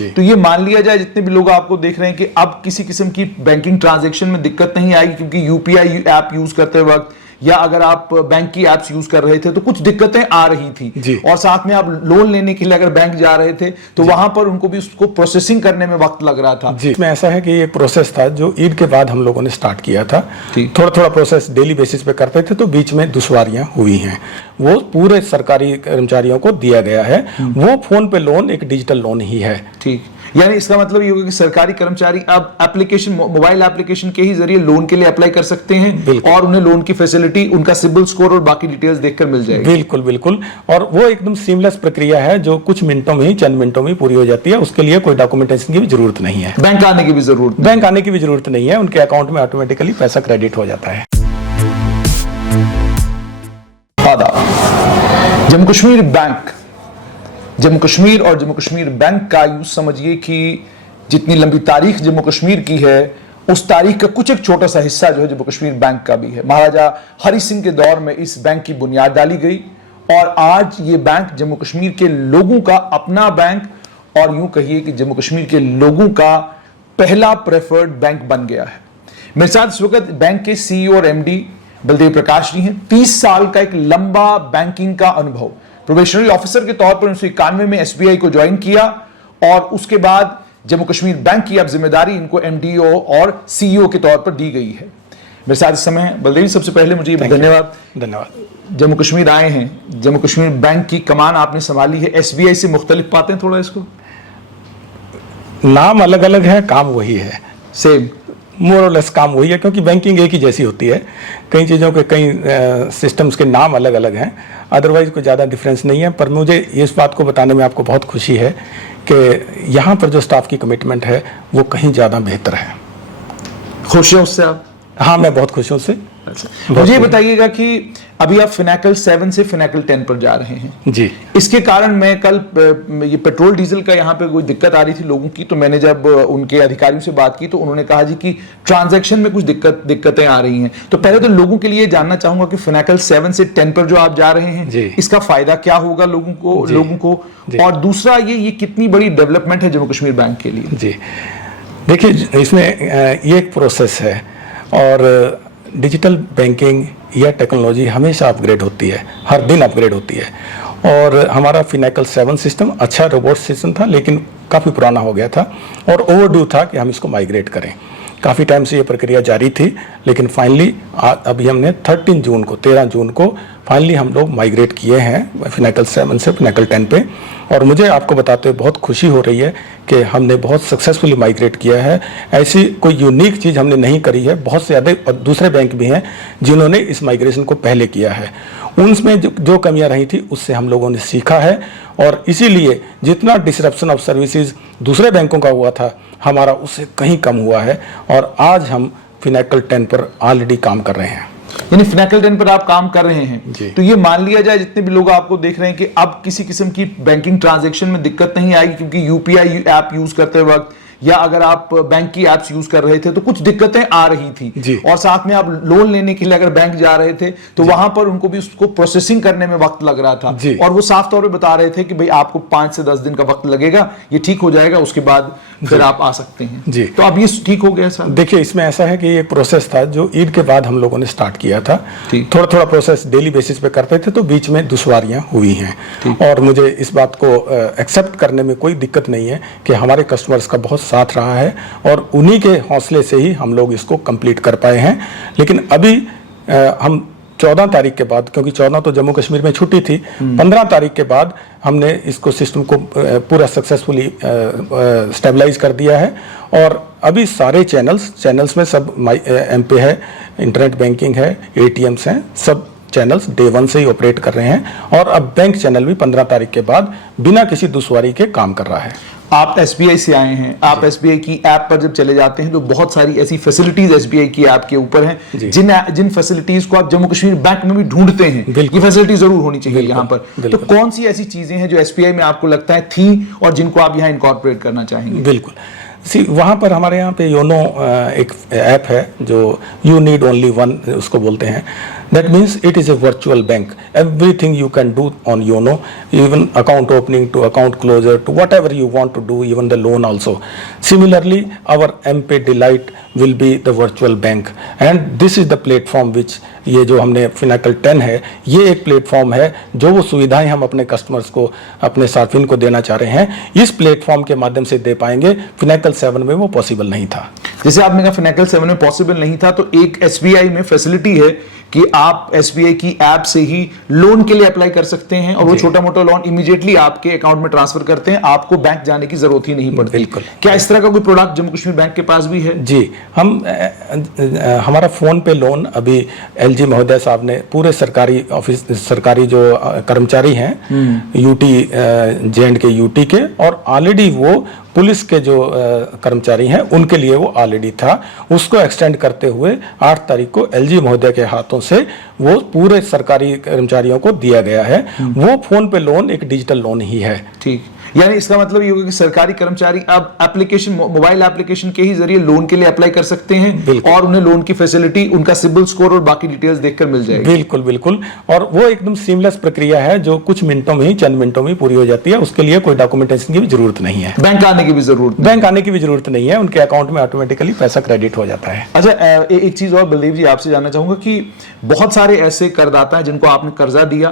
तो ये मान लिया जाए जितने भी लोग आपको देख रहे हैं कि अब किसी किस्म की बैंकिंग ट्रांजैक्शन में दिक्कत नहीं आएगी, क्योंकि यूपीआई ऐप यूज करते वक्त या अगर आप बैंक की एप्स यूज कर रहे थे तो कुछ दिक्कतें आ रही थी, और साथ में आप लोन लेने के लिए अगर बैंक जा रहे थे तो वहां पर उनको भी उसको प्रोसेसिंग करने में वक्त लग रहा था। जी, इसमें ऐसा है कि ये प्रोसेस था जो ईद के बाद हम लोगों ने स्टार्ट किया था। थोड़ा थोड़ा प्रोसेस डेली बेसिस पे करते थे, तो बीच में दुश्वारियां हुई हैं। वो पूरे सरकारी कर्मचारियों को दिया गया है। वो फोन पे लोन एक डिजिटल लोन ही है। ठीक, यानी इसका मतलब ये होगा कि सरकारी कर्मचारी अब एप्लीकेशन, मोबाइल एप्लीकेशन के ही जरिए लोन के लिए अप्लाई कर सकते हैं और उन्हें लोन की फैसिलिटी, उनका सिबिल स्कोर और बाकी डिटेल्स देखकर मिल जाएगी। बिल्कुल बिल्कुल, और वो एकदम सीमलेस प्रक्रिया है जो कुछ मिनटों में ही, चंद मिनटों में पूरी हो जाती है। उसके लिए कोई डॉक्यूमेंटेशन की भी जरूरत नहीं है, बैंक आने की भी जरूरत नहीं है। उनके अकाउंट में ऑटोमेटिकली पैसा क्रेडिट हो जाता है। जम्मू कश्मीर बैंक, जम्मू कश्मीर और जम्मू कश्मीर बैंक का यूं समझिए कि जितनी लंबी तारीख जम्मू कश्मीर की है उस तारीख का कुछ एक छोटा सा हिस्सा जो है जम्मू कश्मीर बैंक का भी है। महाराजा हरि सिंह के दौर में इस बैंक की बुनियाद डाली गई और आज ये बैंक जम्मू कश्मीर के लोगों का अपना बैंक, और यूं कहिए कि जम्मू कश्मीर के लोगों का पहला प्रेफर्ड बैंक बन गया है। मेरे साथ इस वक्त बैंक के सीईओ और एमडी बलदेव प्रकाश जी हैं। 30 साल का एक लंबा बैंकिंग का अनुभव, प्रोबेशनरी ऑफिसर के तौर पर 1991 में एसबीआई को ज्वाइन किया और उसके बाद जम्मू कश्मीर बैंक की अब जिम्मेदारी इनको एमडीओ और सीईओ के तौर पर दी गई है। मेरे साथ इस समय बलदेव जी, सबसे पहले मुझे धन्यवाद। जम्मू कश्मीर आए हैं, जम्मू कश्मीर बैंक की कमान आपने संभाली है, एसबीआई से मुख्तलिफ पाते हैं थोड़ा इसको? नाम अलग अलग है, काम वही है, सेम मोर और लेस काम वही है, क्योंकि बैंकिंग एक ही जैसी होती है। कई चीज़ों के, कई सिस्टम्स के नाम अलग अलग हैं, अदरवाइज कोई ज़्यादा डिफरेंस नहीं है। पर मुझे इस बात को बताने में आपको बहुत खुशी है कि यहाँ पर जो स्टाफ की कमिटमेंट है वो कहीं ज़्यादा बेहतर है। खुश हैं उससे आप? हाँ, मैं बहुत खुश हूँ उससे। मुझे ये बताइएगा कि अभी आप फिनेकल 7 से फिनेकल 10 पर जा रहे हैं जी। इसके कारण मैं कल ये पेट्रोल डीजल का यहाँ पे कोई दिक्कत आ रही थी लोगों की, तो मैंने जब उनके अधिकारियों से बात की तो उन्होंने कहा जी कि ट्रांजैक्शन में कुछ दिक्कतें आ रही हैं। तो पहले तो लोगों के लिए जानना चाहूंगा कि फिनेकल 7 से 10 पर जो आप जा रहे हैं इसका फायदा क्या होगा लोगों को, और दूसरा ये कितनी बड़ी डेवलपमेंट है जम्मू कश्मीर बैंक के लिए? जी देखिए, इसमें ये एक प्रोसेस है और डिजिटल बैंकिंग या टेक्नोलॉजी हमेशा अपग्रेड होती है, हर दिन अपग्रेड होती है। और हमारा फिनेकल 7 सिस्टम अच्छा रोबोट सिस्टम था, लेकिन काफ़ी पुराना हो गया था और ओवरड्यू था कि हम इसको माइग्रेट करें। काफ़ी टाइम से ये प्रक्रिया जारी थी, लेकिन फाइनली अभी हमने 13 जून को फाइनली हम लोग माइग्रेट किए हैं फिनेकल 7 से फिनेकल 10 पे। और मुझे आपको बताते हुए बहुत खुशी हो रही है कि हमने बहुत सक्सेसफुली माइग्रेट किया है। ऐसी कोई यूनिक चीज़ हमने नहीं करी है। बहुत से ज़्यादा दूसरे बैंक भी हैं जिन्होंने इस माइग्रेशन को पहले किया है। उनमें जो कमियां रही थी उससे हम लोगों ने सीखा है, और इसीलिए जितना डिसरप्शन ऑफ सर्विसेज दूसरे बैंकों का हुआ था हमारा उससे कहीं कम हुआ है। और आज हम फिनेकल 10 पर ऑलरेडी काम कर रहे हैं। यानी फिनेकल 10 पर आप काम कर रहे हैं, तो ये मान लिया जाए जितने भी लोग आपको देख रहे हैं कि अब किसी किस्म की बैंकिंग ट्रांजैक्शन में दिक्कत नहीं आएगी, क्योंकि यूपीआई ऐप यूज करते वक्त या अगर आप बैंक की एप्स यूज कर रहे थे तो कुछ दिक्कतें आ रही थी, और साथ में आप लोन लेने के लिए अगर बैंक जा रहे थे तो वहां पर उनको भी उसको प्रोसेसिंग करने में वक्त लग रहा था, और वो साफ तौर पे बता रहे थे कि भाई आपको 5 से 10 दिन का वक्त लगेगा, ये ठीक हो जाएगा, उसके बाद फिर आप आ सकते हैं जी। तो अब ये ठीक हो गया सर? देखिए, इसमें ऐसा है कि ये प्रोसेस था जो ईद के बाद हम लोगों ने स्टार्ट किया था। थोड़ा थोड़ा प्रोसेस डेली बेसिस पे करते थे, तो बीच में दुश्वारियां हुई हैं, और मुझे इस बात को एक्सेप्ट करने में कोई दिक्कत नहीं है कि हमारे कस्टमर्स का बहुत साथ रहा है और उन्हीं के हौसले से ही हम लोग इसको कंप्लीट कर पाए हैं। लेकिन अभी हम 14 तारीख के बाद, क्योंकि 14 तो जम्मू कश्मीर में छुट्टी थी, 15 तारीख के बाद हमने इसको सिस्टम को पूरा सक्सेसफुली स्टेबलाइज कर दिया है। और अभी सारे चैनल्स में सब एमपे है, इंटरनेट बैंकिंग है, एटीएम्स हैं, सब चैनल्स डे 1 से ही ऑपरेट कर रहे हैं। और अब बैंक चैनल भी 15 तारीख के बाद बिना किसी दुश्वारी के काम कर रहा है। आप एसबीआई से आए हैं, आप एसबीआई की ऐप पर जब चले जाते हैं तो बहुत सारी ऐसी फैसिलिटीज एसबीआई की ऐप के ऊपर हैं जिन फैसिलिटीज को आप जम्मू कश्मीर बैंक में भी ढूंढते हैं, ये फैसिलिटी जरूर होनी चाहिए यहाँ पर। तो कौन सी ऐसी चीजें हैं जो एसबीआई में आपको लगता है थी और जिनको आप यहाँ इनकॉर्पोरेट करना चाहेंगे? बिल्कुल, वहाँ पर हमारे यहाँ पे योनो एक ऐप है जो यू नीड ओनली वन उसको बोलते हैं। That means it is a virtual bank. Everything you can do on YONO, even account opening to account closure to whatever you want to do, even the loan also. Similarly, our M-Pay Delight will be the virtual bank, and this is the platform which ये जो हमने Finacle 10 है, ये एक platform है जो वो सुविधाएं हम अपने कस्टमर्स को, अपने सार्फिन को देना चाह रहे हैं, इस प्लेटफॉर्म के माध्यम से दे पाएंगे। Finacle 7 में वो पॉसिबल नहीं था। जैसे आपने कहा Finacle 7 में पॉसिबल नहीं था, तो एक SBI में फैसिलिटी है कि आप SBI की ऐप से ही लोन के लिए अप्लाई कर सकते हैं और वो छोटा मोटा लोन इमीडिएटली आपके अकाउंट में ट्रांसफर करते हैं, आपको बैंक जाने की जरूरत ही नहीं पड़ती। बिल्कुल। क्या इस तरह का कोई प्रोडक्ट जम्मू कश्मीर बैंक के पास भी है? जी, हम हमारा फोन पे लोन अभी LG महोदय साहब ने पूरे सरकारी ऑफिस, सरकारी जो कर्मचारी हैं यूटी J&K यूटी के, और ऑलरेडी वो पुलिस के जो कर्मचारी हैं उनके लिए वो ऑलरेडी था, उसको एक्सटेंड करते हुए 8 तारीख को LG महोदय के हाथों से वो पूरे सरकारी कर्मचारियों को दिया गया है। वो फोन पे लोन एक डिजिटल लोन ही है। ठीक, यानी इसका मतलब ये होगा कि सरकारी कर्मचारी अब एप्लीकेशन, मोबाइल एप्लीकेशन के ही जरिए लोन के लिए अप्लाई कर सकते हैं और उन्हें लोन की फैसिलिटी, उनका सिबिल स्कोर और बाकी डिटेल्स देखकर मिल जाएगी। बिल्कुल बिल्कुल, और वो एकदम सीमलेस प्रक्रिया है जो कुछ मिनटों में ही, चंद मिनटों में पूरी हो जाती है। उसके लिए कोई डॉक्यूमेंटेशन की भी जरूरत नहीं है, बैंक आने की भी जरूरत नहीं है, उनके अकाउंट में ऑटोमेटिकली पैसा क्रेडिट हो जाता है। अच्छा, एक चीज और बलदेव जी आपसे जानना चाहूंगा कि बहुत सारे ऐसे करदाता हैं जिनको आपने कर्जा दिया,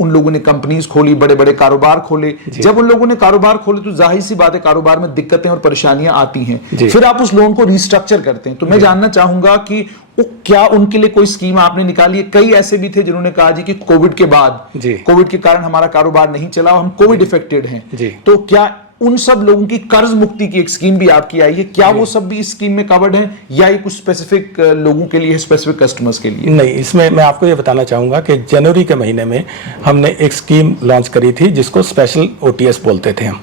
उन लोगों ने कंपनीज खोली, बड़े बड़े कारोबार खोले, जब उन लोगों ने कारोबार खोले तो जाहिर सी बात है कारोबार में दिक्कतें और परेशानियां आती हैं, फिर आप उस लोन को रिस्ट्रक्चर करते हैं। तो मैं जानना चाहूंगा कि क्या उनके लिए कोई स्कीम आपने निकाली है? कई ऐसे भी थे जिन्होंने कहा जी कि कोविड के बाद, कोविड के कारण हमारा कारोबार नहीं चला, हम कोविड इफेक्टेड हैं, तो क्या उन सब लोगों की कर्ज मुक्ति की एक स्कीम भी आपकी आई है? क्या वो सब भी इस स्कीम में कवर्ड हैं या ये कुछ स्पेसिफिक लोगों के लिए, स्पेसिफिक कस्टमर्स के लिए? नहीं, इसमें मैं आपको ये बताना चाहूंगा कि जनवरी के महीने में हमने एक स्कीम लॉन्च करी थी जिसको स्पेशल OTS बोलते थे हम,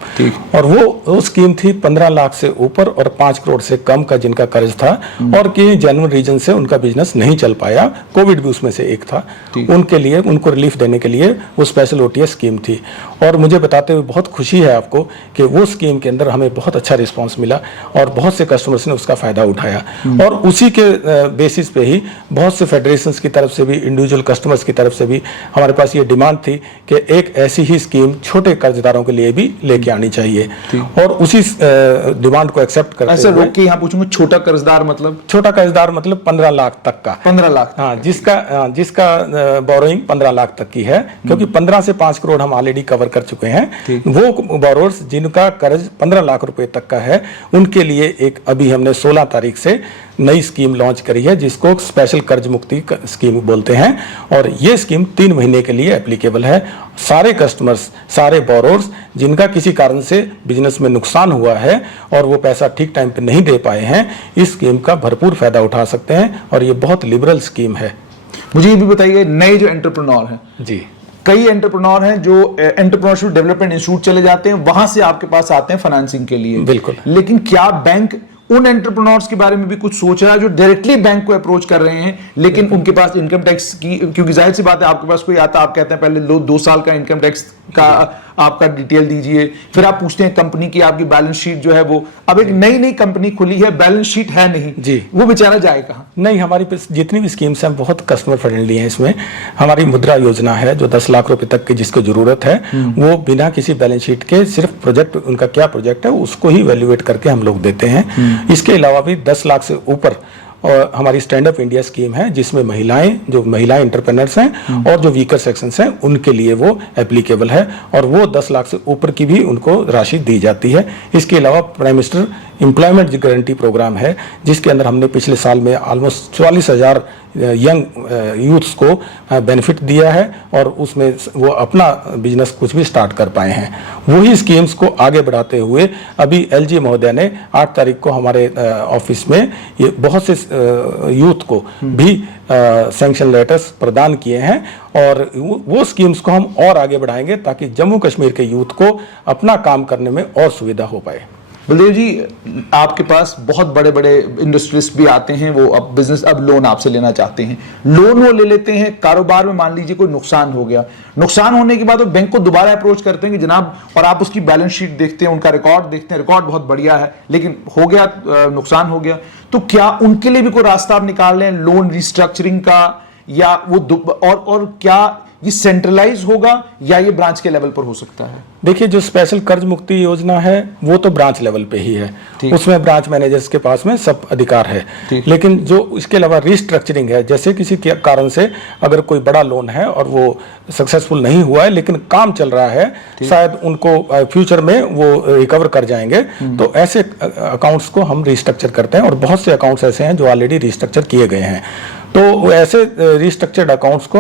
और वो स्कीम थी 15 लाख से ऊपर और 5 करोड़ से कम का जिनका कर्ज था और कि जेन्युइन रीजन से उनका बिजनेस नहीं चल पाया, कोविड भी उसमें से एक था, उनके लिए, उनको रिलीफ देने के लिए वो स्पेशल OTS स्कीम थी। और मुझे बताते हुए बहुत खुशी है आपको कि वो स्कीम के अंदर हमें बहुत अच्छा रिस्पांस मिला और बहुत से कस्टमर्स ने उसका फायदा उठाया, और उसी के बेसिस पे ही बहुत से फेडरेशंस की तरफ से भी, इंडिविजुअल कस्टमर्स की तरफ से भी हमारे पास ये डिमांड थी कि एक ऐसी ही स्कीम छोटे कर्जदारों के लिए भी लेके आनी चाहिए, और उसी डिमांड को एक्सेप्ट करते हुए। ऐसा रोक के यहाँ पूछूंगा, छोटा कर्जदार मतलब? छोटा कर्जदार मतलब 15 लाख तक का। 15 लाख? हाँ, जिसका बोरोइंग 15 लाख तक की है, क्योंकि 15 से 5 करोड़ हम ऑलरेडी कवर कर चुके हैं। वो बोरोर्स जिनका कर्ज 15 लाख रुपए तक का है, उनके लिए एक अभी हमने 16 तारीख से नई स्कीम लॉन्च करी है जिसको स्पेशल कर्ज मुक्ति स्कीम बोलते हैं, और ये स्कीम 3 महीने के लिए एप्लीकेबल है। सारे कस्टमर्स, सारे बोरोर्स जिनका किसी कारण से बिजनेस में नुकसान हुआ है और वो पैसा ठीक टाइम पे नहीं दे पाए हैं, इस स्कीम का भरपूर फायदा उठा सकते हैं, और ये बहुत लिबरल स्कीम है। मुझे ये भी बताइए, नए जो एंटरप्रेन्योर हैं, जी, कई एंटरप्रेन्योर हैं जो एंटरप्रेन्योरशिप डेवलपमेंट इंस्टीट्यूट चले जाते हैं, वहां से आपके पास आते हैं फाइनेंसिंग के लिए। बिल्कुल। लेकिन क्या बैंक उन एंटरप्रेन्योर्स के बारे में भी कुछ सोच रहा है जो डायरेक्टली बैंक को अप्रोच कर रहे हैं, लेकिन उनके पास इनकम टैक्स की, क्योंकि जाहिर सी बात है आपके पास कोई आता, आप कहते हैं पहले 2 साल का इनकम टैक्स का आपका डिटेल दीजिए, फिर आप पूछते हैं कंपनी की आपकी बैलेंस शीट जो है वो, अब एक नई कंपनी खुली है, बैलेंस शीट है नहीं जी, वो बेचारा जाए कहाँ? नहीं, हमारी जितनी भी स्कीम्स हैं बहुत कस्टमर फ्रेंडली हैं। इसमें हमारी मुद्रा योजना है जो 10 लाख रुपए तक की जिसको जरूरत है, वो बिना किसी बैलेंस शीट के सिर्फ प्रोजेक्ट, उनका क्या प्रोजेक्ट है उसको ही वैल्यूएट करके हम लोग देते हैं। इसके अलावा भी 10 लाख से ऊपर और हमारी स्टैंड अप इंडिया स्कीम है जिसमें महिलाएं एंटरप्रेन्योर्स हैं और जो वीकर सेक्शंस हैं उनके लिए वो एप्लीकेबल है, और वो 10 लाख से ऊपर की भी उनको राशि दी जाती है। इसके अलावा prime minister employment guarantee programme है जिसके अंदर हमने पिछले साल में ऑलमोस्ट 44,000 यंग यूथ्स को बेनिफिट दिया है, और उसमें वो अपना बिजनेस कुछ भी स्टार्ट कर पाए हैं। वही स्कीम्स को आगे बढ़ाते हुए अभी LG महोदय ने 8 तारीख को हमारे ऑफिस में ये बहुत से यूथ को भी सैंक्शन लेटर्स प्रदान किए हैं, और वो स्कीम्स को हम और आगे बढ़ाएंगे ताकि जम्मू कश्मीर के यूथ को अपना काम करने में और सुविधा हो पाए। बलदेव जी, आपके पास बहुत बड़े बड़े इंडस्ट्रियलिस्ट भी आते हैं, वो अब बिजनेस, अब लोन आपसे लेना चाहते हैं, लोन वो ले लेते हैं, कारोबार में मान लीजिए कोई नुकसान हो गया, नुकसान होने के बाद वो बैंक को दोबारा अप्रोच करते हैं कि जनाब, और आप उसकी बैलेंस शीट देखते हैं, उनका रिकॉर्ड देखते हैं, रिकॉर्ड बहुत बढ़िया है, लेकिन हो गया, नुकसान हो गया, तो क्या उनके लिए भी कोई रास्ता आप निकाल लें लोन रिस्ट्रक्चरिंग का, या वो और क्या ये सेंट्रलाइज होगा या ये ब्रांच के लेवल पर हो सकता है? देखिए, जो स्पेशल कर्ज मुक्ति योजना है वो तो ब्रांच लेवल पे ही है, उसमें ब्रांच मैनेजर्स के पास में सब अधिकार है। लेकिन जो इसके अलावा रिस्ट्रक्चरिंग है, जैसे किसी के कारण से अगर कोई बड़ा लोन है और वो सक्सेसफुल नहीं हुआ है लेकिन काम चल रहा है, शायद उनको फ्यूचर में वो रिकवर कर जाएंगे, तो ऐसे अकाउंट्स को हम रिस्ट्रक्चर करते हैं और बहुत से अकाउंट्स ऐसे हैं जो ऑलरेडी रिस्ट्रक्चर किए गए हैं। तो ऐसे रिस्ट्रक्चर्ड अकाउंट्स को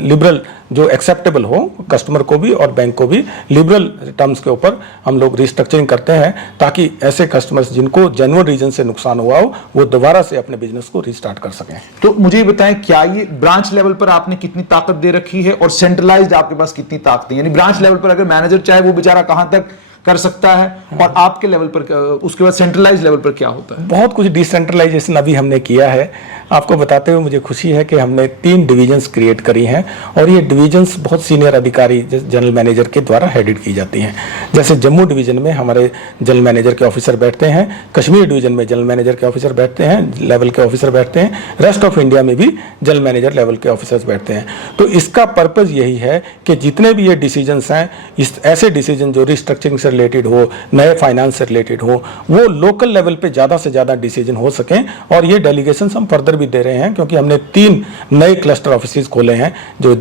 लिबरल, जो एक्सेप्टेबल हो कस्टमर को भी और बैंक को भी, लिबरल टर्म्स के ऊपर हम लोग रिस्ट्रक्चरिंग करते हैं, ताकि ऐसे कस्टमर्स जिनको जेन्युइन रीजन से नुकसान हुआ हो वो दोबारा से अपने बिजनेस को रिस्टार्ट कर सकें। तो मुझे बताएं, क्या ये ब्रांच लेवल पर आपने कितनी ताकत दे रखी है और सेंट्रलाइज्ड आपके पास कितनी ताकत है? यानी ब्रांच लेवल पर अगर मैनेजर चाहे वो बेचारा कहां तक कर सकता है, और आपके लेवल पर उसके बाद सेंट्रलाइज लेवल पर क्या होता है? बहुत कुछ डिसेंट्रलाइजेशन अभी हमने किया है। आपको बताते हुए मुझे खुशी है कि हमने 3 डिवीजन्स क्रिएट करी हैं और ये डिवीजन्स बहुत सीनियर अधिकारी जनरल मैनेजर के द्वारा हेडेड की जाती हैं। जैसे जम्मू डिवीजन में हमारे जनरल मैनेजर के ऑफिसर बैठते हैं, कश्मीर डिवीजन में जनरल मैनेजर के ऑफिसर बैठते हैं, लेवल के ऑफिसर बैठते हैं, रेस्ट ऑफ इंडिया में भी जनरल मैनेजर लेवल के ऑफिसर्स बैठते हैं। तो इसका पर्पज़ यही है कि जितने भी ये डिसीजंस हैं, इस ऐसे डिसीजन जो रिस्ट्रक्चरिंग से रिलेटेड हो, नए फाइनेंस से रिलेटेड हो, वो लोकल लेवल पे ज़्यादा से ज़्यादा डिसीजन हो सकें। और ये डेलीगेशन हम फर्दर भी दे रहे हैं, क्योंकि हमने 3 नए क्लस्टर ऑफिस खोले हैं, जो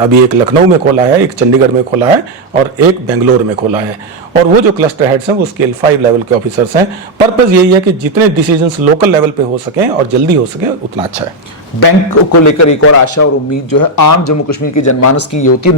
अभी एक लखनऊ में खोला है, एक चंडीगढ़ में खोला है और एक बेंगलोर में खोला है। और वो जो क्लस्टर हेड्स हैं वो स्केल 5 लेवल के ऑफिसर्स हैं। पर्पज़ यही है कि जितने डिसीजंस लोकल लेवल पे हो सकें और जल्दी हो सके उतना अच्छा है। बैंक को लेकर एक और आशा और उम्मीद जो है आम जम्मू कश्मीर के जनमानस की ये होती है,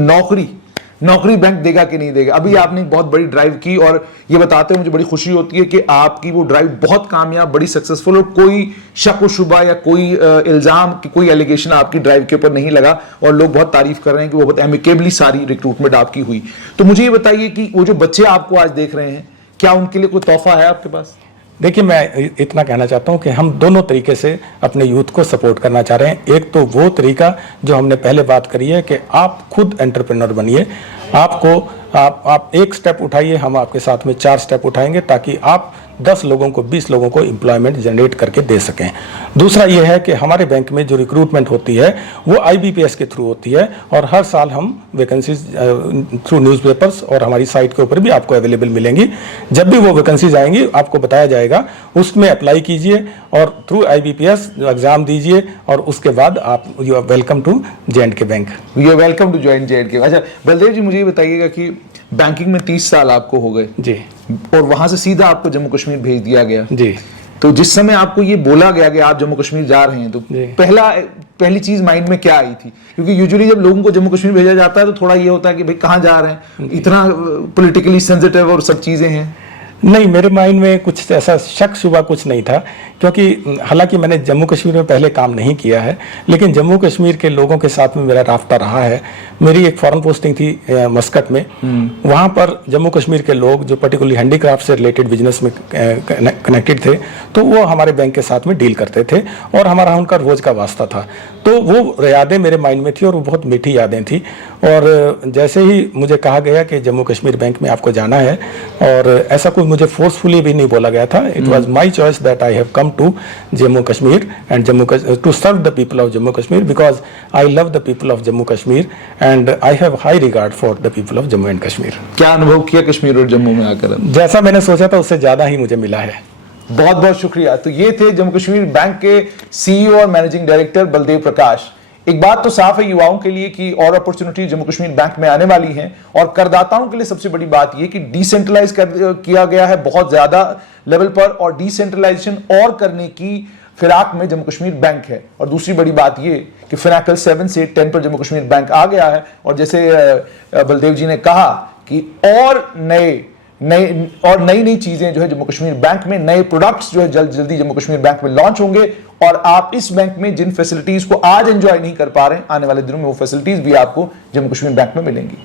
नौकरी बैंक देगा कि नहीं देगा। अभी आपने एक बहुत बड़ी ड्राइव की और ये बताते हुए मुझे बड़ी खुशी होती है कि आपकी वो ड्राइव बहुत कामयाब, बड़ी सक्सेसफुल, और कोई शक व शुबा या कोई इल्जाम कि कोई एलिगेशन आपकी ड्राइव के ऊपर नहीं लगा, और लोग बहुत तारीफ कर रहे हैं कि वो बहुत एमिकेबली सारी रिक्रूटमेंट आपकी हुई। तो मुझे ये बताइए कि वो जो बच्चे आपको आज देख रहे हैं, क्या उनके लिए कोई तोहफा है आपके पास? देखिए, मैं इतना कहना चाहता हूं कि हम दोनों तरीके से अपने यूथ को सपोर्ट करना चाह रहे हैं। एक तो वो तरीका जो हमने पहले बात करी है कि आप खुद एंटरप्रेन्योर बनिए, आप एक स्टेप उठाइए, हम आपके साथ में 4 स्टेप उठाएंगे, ताकि आप 10 लोगों को, 20 लोगों को एम्प्लॉयमेंट जनरेट करके दे सकें। दूसरा ये है कि हमारे बैंक में जो रिक्रूटमेंट होती है वो IBPS के थ्रू होती है, और हर साल हम वैकेंसीज थ्रू न्यूज़पेपर्स और हमारी साइट के ऊपर भी आपको अवेलेबल मिलेंगी। जब भी वो वैकेंसीज आएंगी आपको बताया जाएगा, उसमें अप्लाई कीजिए और थ्रू IBPS एग्जाम दीजिए, और उसके बाद आप you are welcome to J&K bank. You are welcome to join J&K। अच्छा बलदेव जी, मुझे ये बताइएगा कि बैंकिंग में 30 साल आपको हो गए जी, और वहां से सीधा आपको जम्मू कश्मीर भेज दिया गया जी। तो जिस समय आपको ये बोला गया कि आप जम्मू कश्मीर जा रहे हैं, तो पहली चीज माइंड में क्या आई थी? क्योंकि यूजुअली जब लोगों को जम्मू कश्मीर भेजा जाता है तो थोड़ा ये होता है कि भाई कहाँ जा रहे हैं, इतना पॉलिटिकली सेंसिटिव और सब चीजें हैं। नहीं, मेरे माइंड में कुछ ऐसा शक शुबा कुछ नहीं था, क्योंकि हालांकि मैंने जम्मू कश्मीर में पहले काम नहीं किया है, लेकिन जम्मू कश्मीर के लोगों के साथ में मेरा राब्ता रहा है। मेरी एक फॉरेन पोस्टिंग थी मस्कट में, वहाँ पर जम्मू कश्मीर के लोग जो पर्टिकुलरली हैंडीक्राफ्ट से रिलेटेड बिजनेस में कनेक्टेड थे, तो वो हमारे बैंक के साथ में डील करते थे और हमारा उनका रोज का वास्ता था। तो वो यादें मेरे माइंड में थी और वो बहुत मीठी यादें थी। और जैसे ही मुझे कहा गया कि जम्मू कश्मीर बैंक में आपको जाना है, और ऐसा कोई मुझे फोर्सफुली भी नहीं बोला गया था, it was my choice that I have come to Jammu Kashmir and to serve the people of Jammu Kashmir, because I love the people of Jammu Kashmir and I have high regard for the people of Jammu and Kashmir. क्या अनुभव किया कश्मीर और जम्मू में आकर? जैसा मैंने सोचा था उससे ज्यादा ही मुझे मिला है। बहुत बहुत शुक्रिया। तो ये थे जम्मू कश्मीर बैंक के CEO और मैनेजिंग डायरेक्टर बलदेव प्रकाश। एक बात तो साफ है युवाओं के लिए कि और अपॉर्चुनिटी जम्मू कश्मीर बैंक में आने वाली हैं, और करदाताओं के लिए सबसे बड़ी बात यह कि डिसेंट्रलाइज किया गया है बहुत ज्यादा लेवल पर, और डिसेंट्रलाइजेशन और करने की फिराक में जम्मू कश्मीर बैंक है। और दूसरी बड़ी बात यह कि फिनाकल 7 से 10 पर जम्मू कश्मीर बैंक आ गया है, और जैसे बलदेव जी ने कहा कि और नई चीजें जो है जम्मू कश्मीर बैंक में, नए प्रोडक्ट्स जो है जल्दी जम्मू कश्मीर बैंक में लॉन्च होंगे, और आप इस बैंक में जिन फैसिलिटीज को आज एंजॉय नहीं कर पा रहे हैं, आने वाले दिनों में वो फैसिलिटीज भी आपको जम्मू कश्मीर बैंक में मिलेंगी।